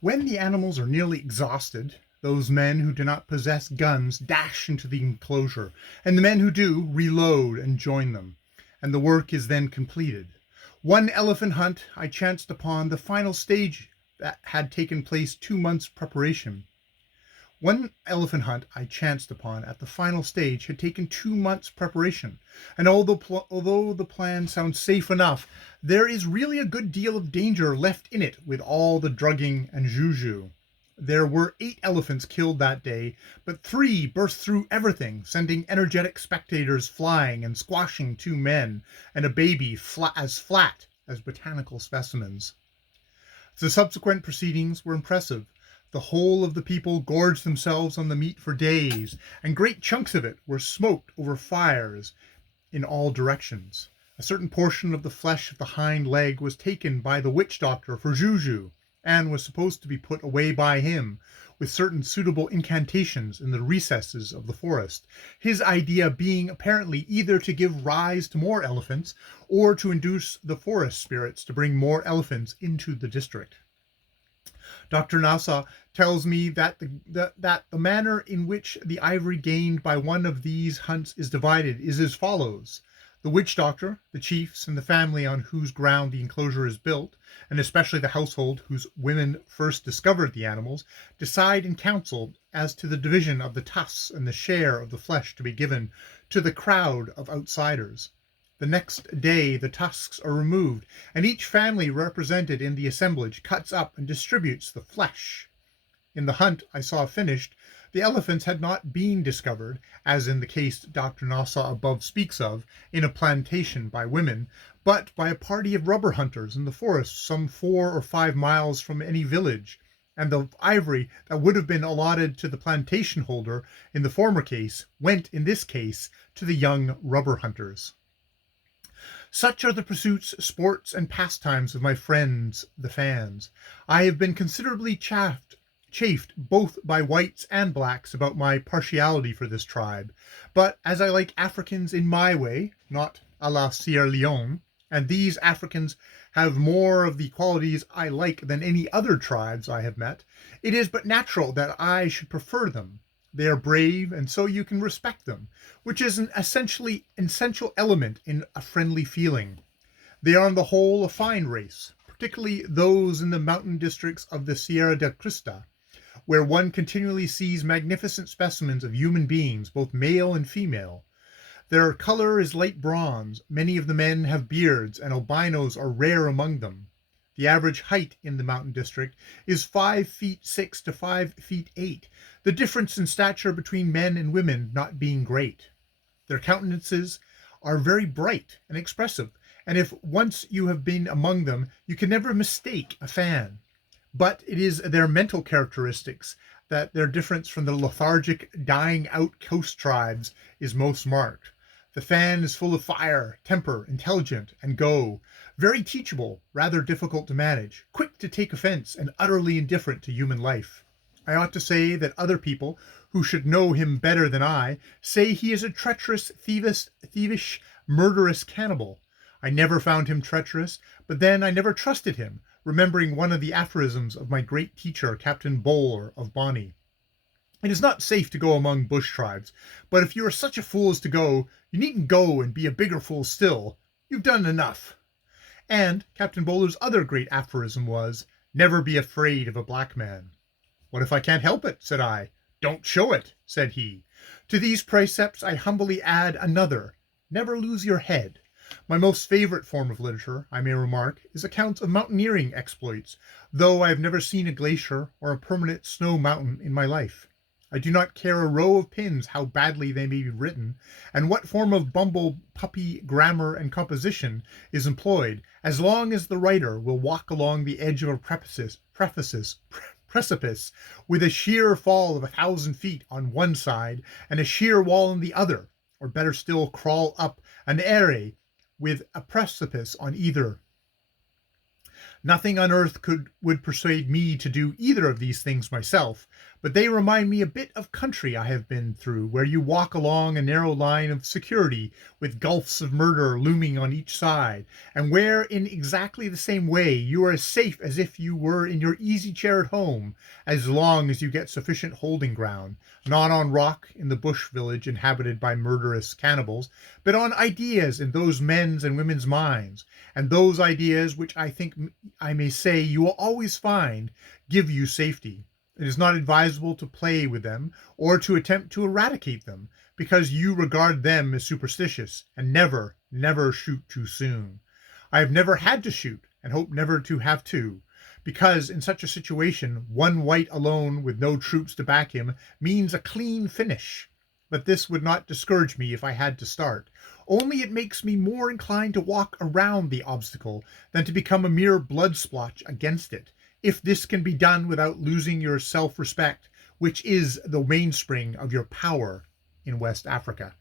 When the animals are nearly exhausted, those men who do not possess guns dash into the enclosure, and the men who do reload and join them, and the work is then completed. One elephant hunt I chanced upon the final stage that had taken place 2 months preparation. One elephant hunt I chanced upon at the final stage had taken 2 months preparation, and although the plan sounds safe enough, there is really a good deal of danger left in it with all the drugging and juju. There were 8 elephants killed that day, but 3 burst through everything, sending energetic spectators flying and squashing 2 men and a baby flat as botanical specimens. The subsequent proceedings were impressive. The whole of the people gorged themselves on the meat for days, and great chunks of it were smoked over fires in all directions. A certain portion of the flesh of the hind leg was taken by the witch doctor for juju, and was supposed to be put away by him, with certain suitable incantations in the recesses of the forest, his idea being apparently either to give rise to more elephants, or to induce the forest spirits to bring more elephants into the district. Dr. Nassau tells me that the manner in which the ivory gained by one of these hunts is divided is as follows. The witch doctor, the chiefs, and the family on whose ground the enclosure is built, and especially the household whose women first discovered the animals, decide in council as to the division of the tusks and the share of the flesh to be given to the crowd of outsiders. The next day the tusks are removed, and each family represented in the assemblage cuts up and distributes the flesh. In the hunt I saw finished, the elephants had not been discovered, as in the case Dr. Nassau above speaks of, in a plantation by women, but by a party of rubber hunters in the forest some 4 or 5 miles from any village, and the ivory that would have been allotted to the plantation holder in the former case went in this case to the young rubber hunters. Such are the pursuits, sports, and pastimes of my friends the fans. I have been considerably chafed both by whites and blacks about my partiality for this tribe, but as I like Africans in my way, not a la Sierra Leone, and these Africans have more of the qualities I like than any other tribes I have met, it is but natural that I should prefer them. They are brave, and so you can respect them, which is an essential element in a friendly feeling. They are on the whole a fine race, particularly those in the mountain districts of the Sierra de Crista, where one continually sees magnificent specimens of human beings, both male and female. Their color is light bronze, many of the men have beards, and albinos are rare among them. The average height in the mountain district is 5 feet 6 to 5 feet 8, the difference in stature between men and women not being great. Their countenances are very bright and expressive, and if once you have been among them, you can never mistake a fan. But it is their mental characteristics that their difference from the lethargic, dying-out coast tribes is most marked. The fan is full of fire, temper, intelligent, and go, very teachable, rather difficult to manage, quick to take offense, and utterly indifferent to human life. I ought to say that other people, who should know him better than I, say he is a treacherous, thievish, murderous cannibal. I never found him treacherous, but then I never trusted him, remembering one of the aphorisms of my great teacher, Captain Bowler of Bonny. It is not safe to go among bush tribes, but if you are such a fool as to go, you needn't go and be a bigger fool still. You've done enough. And Captain Bowler's other great aphorism was, never be afraid of a black man. What if I can't help it? Said I. Don't show it, said he. To these precepts I humbly add another. Never lose your head. My most favorite form of literature, I may remark, is accounts of mountaineering exploits, though I have never seen a glacier or a permanent snow mountain in my life. I do not care a row of pins how badly they may be written, and what form of bumble puppy grammar and composition is employed, as long as the writer will walk along the edge of a precipice with a sheer fall of 1,000 feet on one side and a sheer wall on the other, or better still, crawl up an area with a precipice on either. Nothing on earth would persuade me to do either of these things myself, but they remind me a bit of country I have been through, where you walk along a narrow line of security with gulfs of murder looming on each side, and where in exactly the same way you are as safe as if you were in your easy chair at home, as long as you get sufficient holding ground, not on rock in the bush village inhabited by murderous cannibals, but on ideas in those men's and women's minds, and those ideas which I think I may say you will always find give you safety. It is not advisable to play with them or to attempt to eradicate them, because you regard them as superstitious, and never, never shoot too soon. I have never had to shoot, and hope never to have to, because in such a situation, one white alone with no troops to back him means a clean finish. But this would not discourage me if I had to start. Only it makes me more inclined to walk around the obstacle than to become a mere blood splotch against it, if this can be done without losing your self-respect, which is the mainspring of your power in West Africa.